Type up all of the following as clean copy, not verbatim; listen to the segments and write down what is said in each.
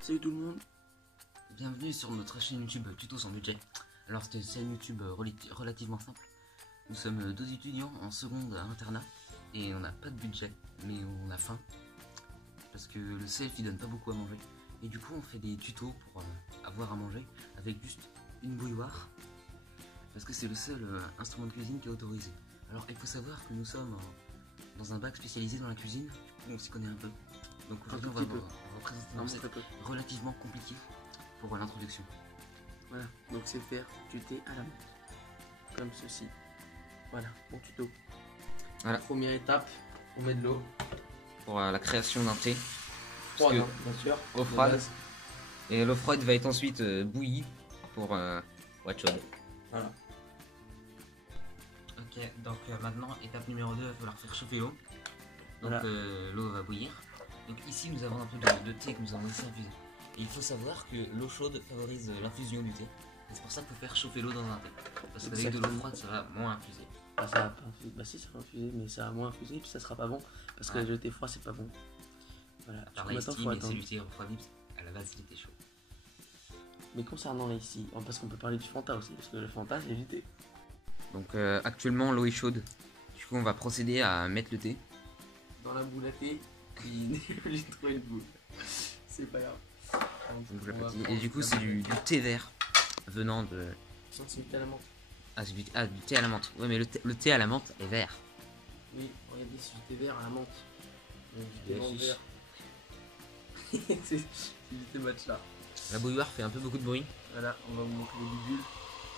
Salut tout le monde, bienvenue sur notre chaîne YouTube Tuto sans budget. Alors c'est une chaîne YouTube relativement simple. Nous sommes 12 étudiants en seconde à internat et on n'a pas de budget, mais on a faim parce que le CF il donne pas beaucoup à manger. Et du coup on fait des tutos pour avoir à manger avec juste une bouilloire parce que c'est le seul instrument de cuisine qui est autorisé. Alors il faut savoir que nous sommes dans un bac spécialisé dans la cuisine, du coup on s'y connaît un peu. Donc aujourd'hui on va présenter une recette relativement compliquée pour l'introduction. voilà, donc c'est faire du thé à la menthe, comme ceci. Voilà, mon tuto. Voilà. Première étape, on met de l'eau. Pour la création d'un thé. Froide, hein, bien sûr. Eau froide. Et l'eau froide va être ensuite bouillie pour être chaude. Voilà. Ok, donc maintenant, étape numéro 2, il va falloir faire chauffer l'eau. Donc Voilà. l'eau va bouillir. Donc ici, nous avons un peu de thé que nous avons laissé infuser. Et il faut savoir que l'eau chaude favorise l'infusion du thé. C'est pour ça qu'il faut faire chauffer l'eau dans un thé. Parce qu'avec de l'eau froide, ça va moins infuser. Ah, ça va pas infuser. Bah si, ça va infuser, mais ça va moins infuser, puis ça sera pas bon. Parce que le thé froid, c'est pas bon. Voilà. Alors Du coup, l'ice tea, faut mais attendre. c'est du thé refroidi, à la base, il était chaud. Mais concernant l'ici, parce qu'on peut parler du Fanta aussi, parce que le Fanta, c'est du thé. Donc actuellement, l'eau est chaude. Du coup, on va procéder à mettre le thé. Dans la boule à thé, j'ai trouvé une boule. C'est pas grave. Et du coup, c'est du thé vert venant de. Non, c'est du thé à la menthe. Ah, c'est du thé à la menthe. Ouais, mais le thé à la menthe est vert. Oui, regardez, c'est du thé vert à la menthe. Donc, du thé Yes. menthe vert. c'est du thé matcha. La bouilloire fait un peu beaucoup de bruit. Voilà, on va vous montrer les bulles.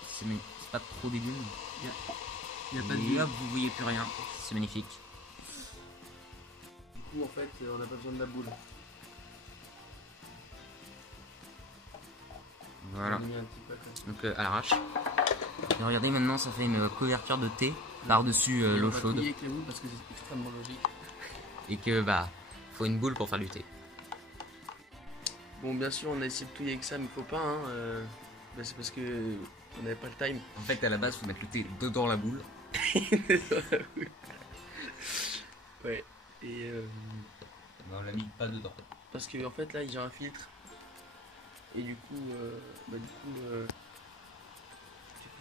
C'est pas trop des bulles. Il n'y a pas de Et bulles. hop, vous voyez plus rien. C'est magnifique. Du coup, en fait, on n'a pas besoin de la boule. Voilà. On a mis un petit peu comme ça. Donc à l'arrache. Et regardez maintenant, ça fait une couverture de thé par-dessus Et l'eau on va chaude. touiller avec la boule parce que c'est extrêmement logique. Et que bah, faut une boule pour faire du thé. Bon, bien sûr, on a essayé de touiller avec ça, mais faut pas, hein. Bah, c'est parce que on n'avait pas le time. En fait, à la base, faut mettre le thé dedans la boule. Ouais. Et Mais on l'a mis pas dedans. parce que en fait là, j'ai un filtre. Et du coup,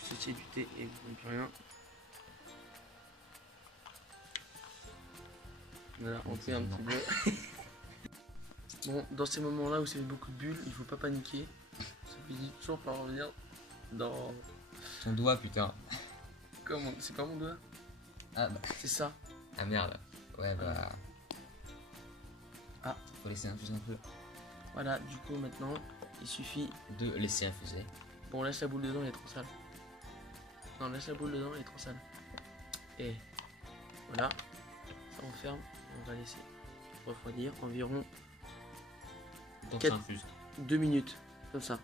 ceci est du thé et vous ne plus rien. Voilà, on fait un petit peu. Bon, dans ces moments-là où ça fait beaucoup de bulles, il faut pas paniquer. Ça finit toujours par revenir dans. Ton doigt, putain. Comment? C'est pas mon doigt? Ah bah. C'est ça. Ah merde. Ouais bah. Ah. Faut laisser infuser un peu. Voilà, du coup maintenant, il suffit. De laisser infuser. Bon, on laisse la boule dedans, elle est trop sale. Non, laisse la boule dedans, elle est trop sale. Et voilà, ça on ferme, on va laisser refroidir environ Donc 4 ça infuse. 2 minutes, comme ça.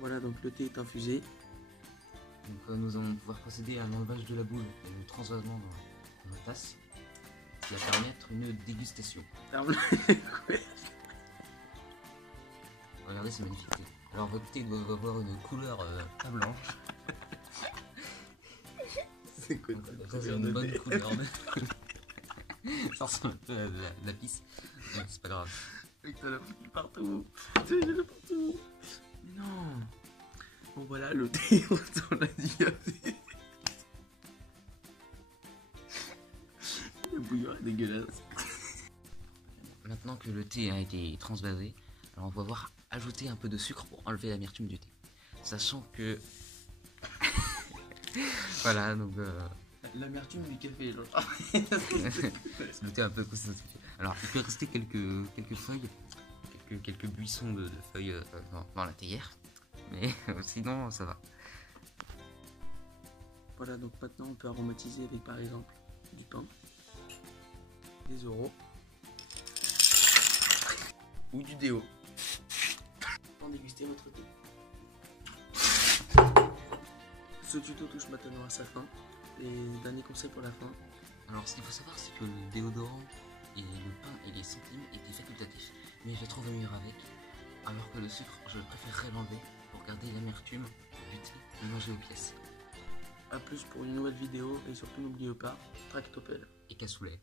Voilà, donc le thé est infusé. Donc nous allons pouvoir procéder à l'enlevage de la boule et le transvasement dans la tasse, qui va permettre une dégustation. Ferme. Regardez, c'est magnifique thé. Alors votre thé doit avoir une couleur pas blanche. C'est quoi Ça c'est une bonne couleur. Ça ressemble un peu à de la pisse. Donc c'est pas grave. Mec, t'en as foutu partout. J'en ai partout. Mais non. Bon voilà, le thé, on l'a dit. La bouilloire est dégueulasse. Maintenant que le thé a été transvasé, alors on va pouvoir ajouter un peu de sucre pour enlever l'amertume du thé. Sachant que... voilà, donc... L'amertume du café, genre. le thé un peu concentré. Alors il peut rester quelques feuilles, quelques buissons de feuilles dans la théière. Mais sinon ça va. Voilà, donc maintenant on peut aromatiser avec par exemple du pain, des euros ou du déo. Pour déguster votre thé. Ce tuto touche maintenant à sa fin. Et dernier conseil pour la fin. Alors ce qu'il faut savoir c'est que le déodorant et le pain et les centimes étaient facultatifs. Mais je trouve mieux avec. Alors que le sucre, je préférerais l'enlever pour garder l'amertume du thé et manger aux pièces. A plus pour une nouvelle vidéo et surtout n'oubliez pas, Tractopelle. Et cassoulet.